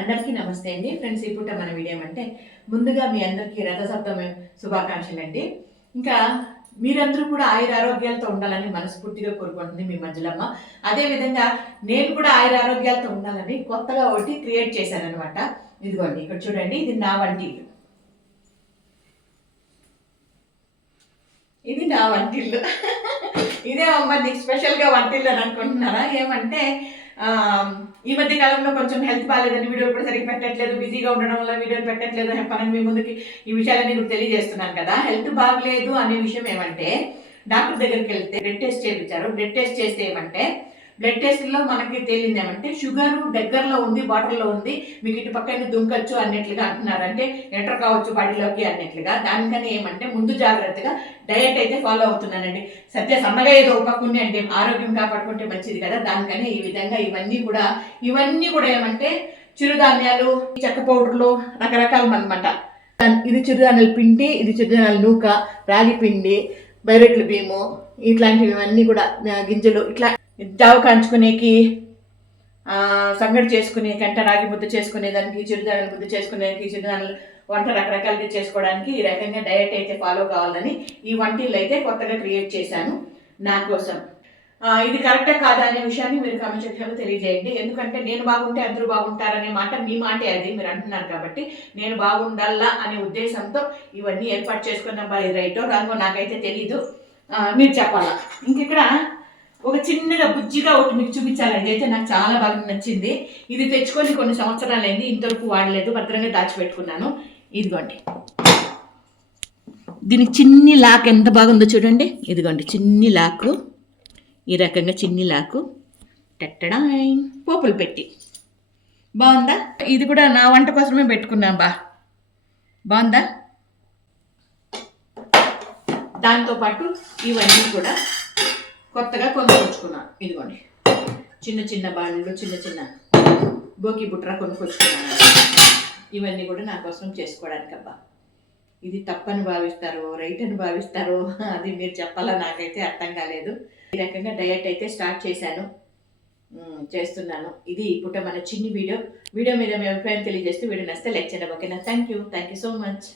అందరికీ నమస్తే అండి ఫ్రెండ్స్. ఈ పూట మన వీడియో ఏమంటే ముందుగా మీ అందరికీ రథసప్తమి శుభాకాంక్షలు అండి. ఇంకా మీరందరూ కూడా ఆరోగ్యాలతో ఉండాలని మనస్ఫూర్తిగా కోరుకుంటుంది మీ మంజులమ్మ. అదేవిధంగా నేను కూడా ఆరోగ్యాలతో ఉండాలని కొత్తగా ఒకటి క్రియేట్ చేశాను అనమాట. ఇదిగోండి ఇక్కడ చూడండి, ఇది నా వంటిల్లు. ఇది నా వంటిల్లు. ఇదే అమ్మ నీకు స్పెషల్గా వంటిల్లు అని అనుకుంటున్నారా? ఏమంటే ఈ మధ్య కాలంలో కొంచెం హెల్త్ బాగాలేదని వీడియోలు కూడా సరిగ్గా పెట్టట్లేదు, బిజీగా ఉండడం వల్ల వీడియోలు పెట్టట్లేదు. పని మీ ముందుకి ఈ విషయాలన్నీ మీకు తెలియజేస్తున్నాను కదా. హెల్త్ బాగలేదు అనే విషయం ఏమంటే డాక్టర్ దగ్గరికి వెళ్తే బ్లడ్ టెస్ట్ చేయించారు. బ్లడ్ టెస్ట్ చేస్తే ఏమంటే బ్లడ్ టెస్ట్లో మనకి తేలింది ఏమంటే షుగర్ దగ్గరలో ఉంది, బాటిల్లో ఉంది, మీకు ఇటు పక్కన దుంకచ్చు అన్నట్లుగా అంటున్నారు. అంటే ఎంటర్ కావచ్చు బాడీలోకి అన్నట్లుగా. దానికని ఏమంటే ముందు జాగ్రత్తగా డయట్ అయితే ఫాలో అవుతున్నానండి. సత్య సన్నగా ఏదో ఉపకుండి అంటే ఆరోగ్యం కాపాడుకుంటే మంచిది కదా. దానికని ఈ విధంగా ఇవన్నీ కూడా ఏమంటే చిరుధాన్యాలు, చెక్క పౌడర్లు రకరకాలు అనమాట. ఇది చిరుధాన్యాల పిండి, ఇది చిరుధాన్యాల నూక, రాగి పిండి, బైరెట్లు బియ్యము, ఇట్లాంటివన్నీ కూడా గింజలు, ఇట్లా జావ కాంచుకునేకి, సంగటి చేసుకునేకి, అంటే రాగి ముద్ద చేసుకునేదానికి, చిరుధాన్యాల ముద్ద చేసుకునేదానికి, చిరుధాన్యాలు వంట రకరకాలుగా చేసుకోవడానికి ఈ రకంగా డయట్ అయితే ఫాలో కావాలని ఈ వంటిల్లు అయితే కొత్తగా క్రియేట్ చేశాను నా కోసం. ఇది కరెక్టా కాదా అనే విషయాన్ని మీరు కామెంట్ సెక్షన్లో తెలియజేయండి. ఎందుకంటే నేను బాగుంటే అందరూ బాగుంటారనే మాట మీ మాటే, అది మీరు అంటున్నారు కాబట్టి నేను బాగుండాలా అనే ఉద్దేశంతో ఇవన్నీ ఏర్పాటు చేసుకున్న రైటో రాంగో నాకైతే తెలీదు, మీరు చెప్పాలా. ఇంకిక్కడ ఒక చిన్నగా బుజ్జిగా ఒకటి మీకు చూపించాలండి. అయితే నాకు చాలా బాగా నచ్చింది. ఇది తెచ్చుకొని కొన్ని సంవత్సరాలు అయింది, ఇంతవరకు వాడలేదు, భద్రంగా దాచిపెట్టుకున్నాను. ఇదిగోండి, దీనికి చిన్ని లాక్ ఎంత బాగుందో చూడండి. ఇదిగోండి చిన్ని లాకు, ఈ రకంగా చిన్ని లాకు టెట్టడా పోపులు పెట్టి బాగుందా. ఇది కూడా నా వంట కోసమే పెట్టుకున్నాం. బాగుందా. దాంతోపాటు ఇవన్నీ కూడా కొత్తగా కొనుక్కొచ్చుకున్నాను. ఇదిగోండి చిన్న చిన్న బాళ్ళు, చిన్న చిన్న బోకి బుట్ర కొనుక్కొచ్చుకున్నాను. ఇవన్నీ కూడా నా కోసం చేసుకోవడానికి. ఇది తప్పని భావిస్తారో రైట్ అని భావిస్తారో అది మీరు చెప్పాలా, నాకైతే అర్థం కాలేదు. ఈ రకంగా డయట్ అయితే స్టార్ట్ చేస్తున్నాను. ఇది ఇప్పుడు మన చిన్ని వీడియో మీద మీ అభిప్రాయం తెలియజేస్తూ వీడియో నచ్చితే లైక్ చేయండి. ఓకేనా? Thank you so much.